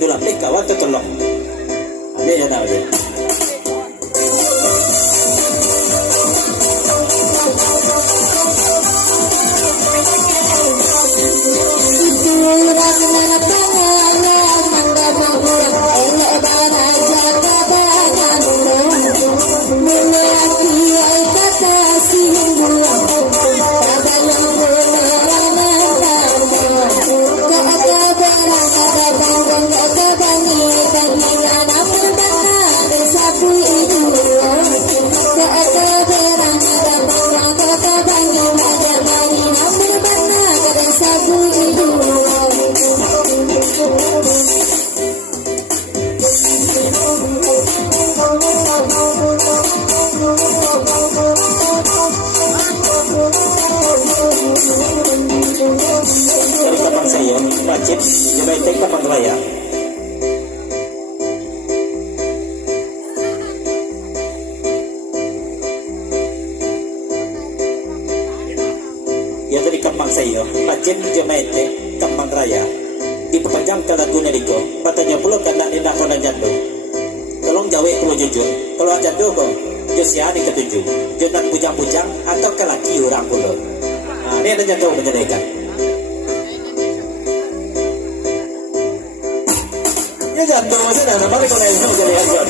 dulu kawan tolong. Dia nak dia. Wajib Jemaitek Taman Raya. Yang dari Kampang saya, wajib Jemaitek Taman Raya. Diperpanjang ke lagu Neriko, patanya pula kena indah kona jandu. Tolong jawab perlu jujur, kalau jandu kok, Josia di ketujuh, jangan bujang-bujang atau ke laki orang pula. Nah, ini ada jandu menjadikan. Jantung masih ada, mari kau naik dulu jadi aja.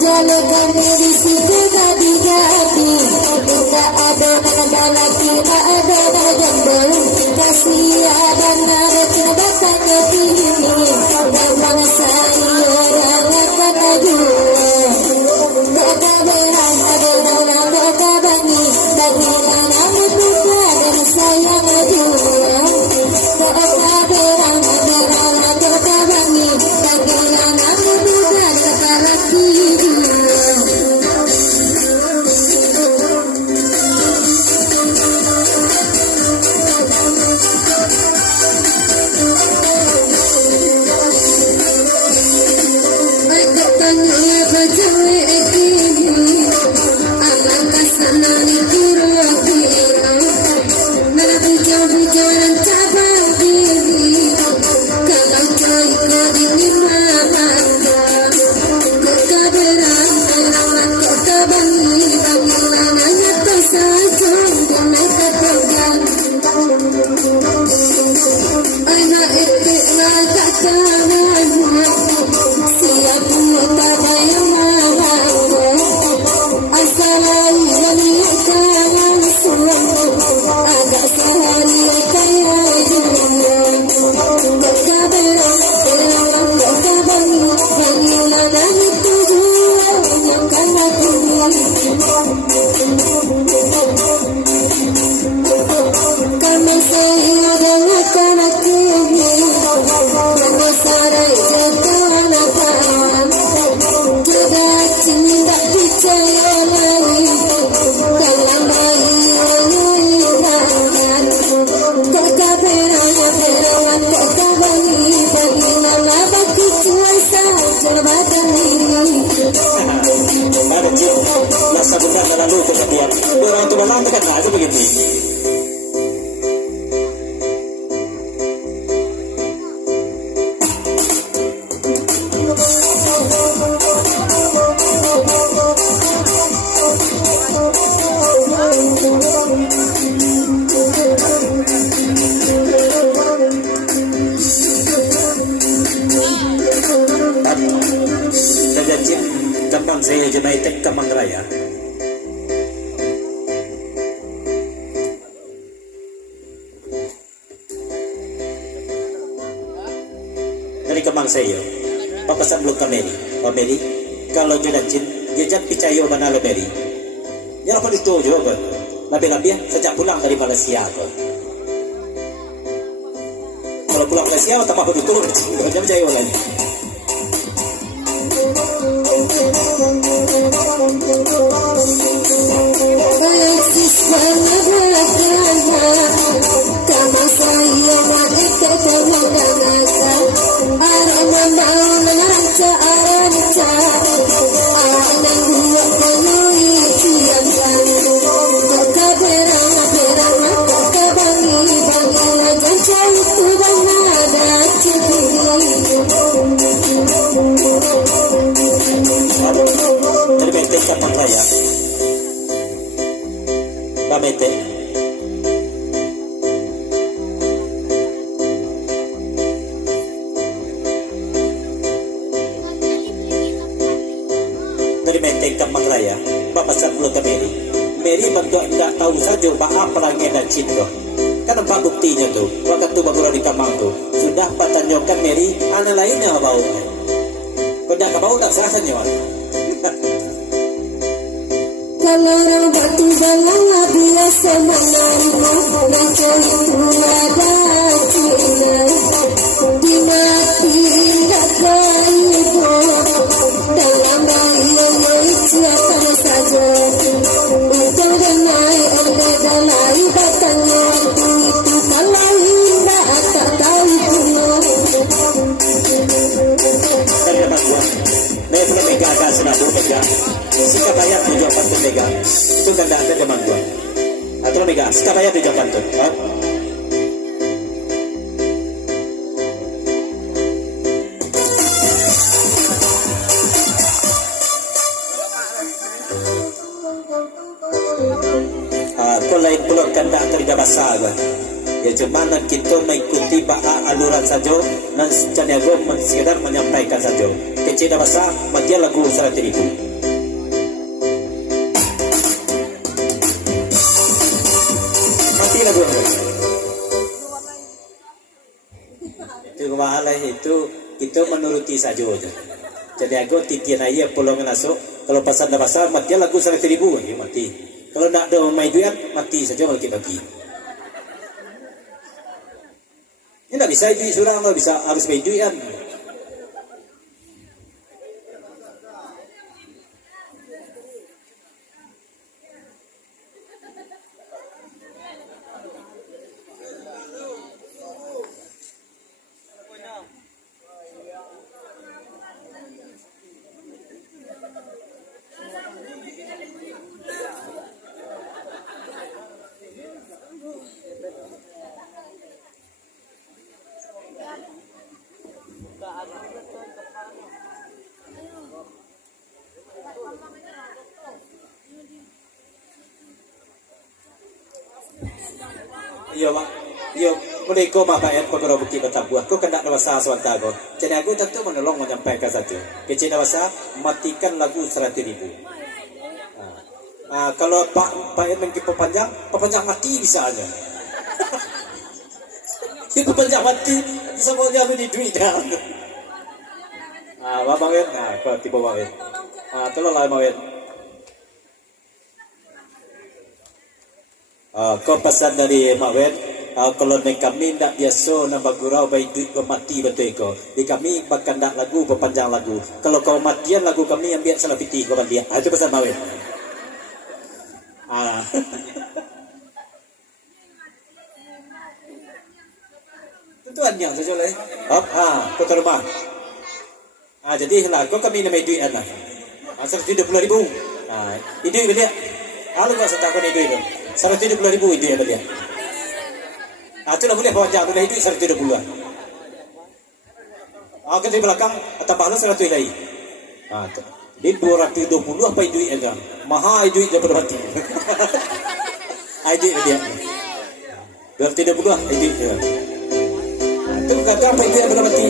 Jalan kami di situ tadi jadi, tidak ada nada lagi, tak ada jantung. Kasih ada nada tidak tanya ini, dan bangsa orang akan maju. Tak berang ada nama tak bani, bagi sayang dua, tak berang ada kawangi, panggilan aku bukan laki dua. Aku tanya berjawa ekini, aman kasana ni kuru akira. Bicara cabang diri, kalau kau ikut ini mata, kau berang alamat kau bangi, panggilan hanya tersaja dengan katakan. Anak itu agak tangannya, siap buat ada yang marah, asal yang tangan suam. Agak sehari kaya dunia, tak berang, tak bangi, panggilan itu jua yang kaya dunia. Kami saya dengan kanak ini, kami sarai jatuh kawan, kita cinta percaya lagi dalam bayi. Tak berang, tak bangi, bagaimana bagi kuasa jabatan ini. Ada cik, rasa bukan lalu kemudian orang tu malam tekan aja begitu. Kampang saya Jemaitek Taman Raya. Dari Kampang saya, papasan belum Mary. Pak Mary, kalau jodoh cin, jejak percaya mana lo Mary. Jangan apa itu juga. Lebih-lebih sejak pulang dari Malaysia. Kalau pulang Malaysia, tambah betul. Jangan percaya lagi. Kau pamete. Dari menteng Kemang Raya, Bapak Sablo Mary. Mary bentuk tidak tahu saja apa perangai dan cinta. Kan apa buktinya tu? Waktu tu baru di Kemang tu sudah patanyokan Mary, anak lainnya baunya. Kau dah bau tak rasanya? Kalau batu dalam biasa menerima baca itu ada cina di mati tak ibu dalam bahaya siapa saja untuk damai oleh dalai batangnya itu kalau tidak tak tahu Saya masuk. Mereka mega akan senang mega. Sikap bayar 7 mega. Itu kan dah ada zaman gua. Atau mega. Sikap bayar 7 tu. Kau lain pula kan dah terjadi basah gua. Ya cuma kita mengikuti aluran saja dan secara sekedar menyampaikan saja. Kecil dah basah, mati lagu 100,000. Mati lagu. Itu mahalah itu kita menuruti saja. Jadi aku titian aja pulang masuk. Kalau pasal dah basah, mati lagu 100,000 ya mati. Kalau tak ada main duit, mati saja bagi. Ini tak bisa duit surang, tak bisa harus main duit kan. Iya mak, iya mereka maafkan pengguna bukti bertabuh. Aku kena dewasa swasta aku. Jadi aku tentu menolong menyampaikan saja. Kecil dewasa matikan lagu 100,000. Kalau Pak Ed mengki perpanjang mati bisa aja. Dia perpanjang mati, semuanya aku di duit dah. Bang Ed, kau tiba Bang Ed. Tolonglah Bang Ed. Kau pesan dari Mak Wen, kalau kami tak biasa nak gurau bayi duit mati betul kau. Di kami bahkan tak lagu berpanjang lagu. Kalau kau matian lagu kami ambil salah piti kau bandia. Itu pesan Mak Wen. Tuan yang saja lah. Kau ke rumah. Jadi lah kau kami nak duit anak. 120,000. Ini duit dia. Kalau kau setakkan duit tu. 170,000 itu ya dia. Itulah boleh bawa jauh dari itu 170-an. Ke di belakang tambah lu 100 lagi. Di 220 apa duit aja. Mahal duit daripada mati. Duit dia. 230 duit dia. Itu kata apa duit daripada mati.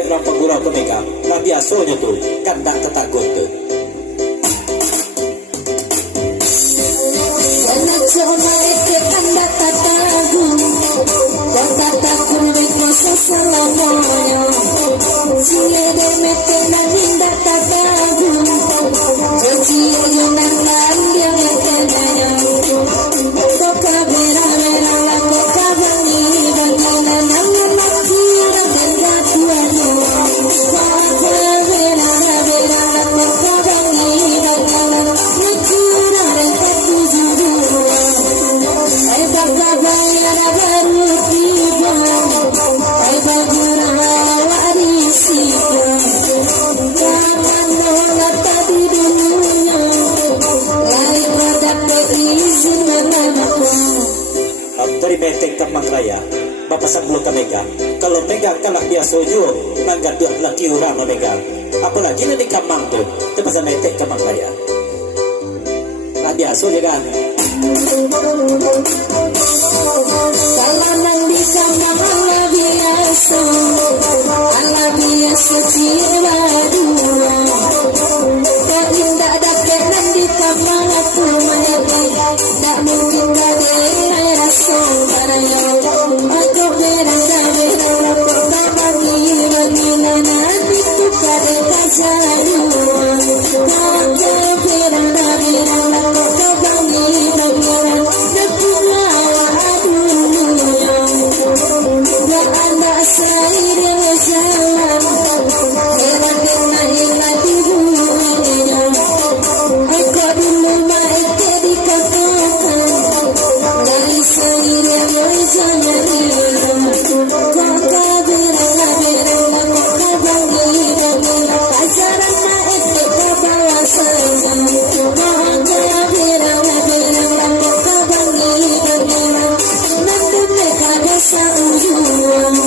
oleh orang penggurau ke mereka. Lah biasanya tu kan tak ketakut tu. Anak coba itu anda tak tahu, dan tak takut mereka seselamanya. Sini demete dan tidak tak tahu, jadi yang nangan dia mengenanya. Toka bera-bera laku kabani, bagaimana nangan mati dan gatuannya. Toka bera-bera laku kabani, bagaimana nyekura dan ketujudua. Ay bagabaya baru tiba, ay bagura warisika. Jangan nolak tadi dunia, lain pada keizin menamaku. Dari meteng Kemang Raya Bapak Sanggul ke Mega. Kalau Mega kalah biasa juga mangga dua laki orang Mega. Apalagi ni Kemang tu itu pasal meteng Kemang Raya. Lah biasa je kan. Kalau nang di Kemang ala biasa jiwa dua. Tak indah dapat nang di Kemang aku menepi, tak mungkin ada rasa baraya. Aku bera-bera aku bagi nanti tu pada kajaruan. Aku bera-bera aku bagi nepura dunia. Ya anda saya jalan, heran dengan hilang di dunia. Aku dulu maite dikatakan, dari saya jangan hilang. Kau bera-bera aku bagi pacaran maite kau bawa saja. Kau bera-bera aku bagi nanti mereka dosa ujung.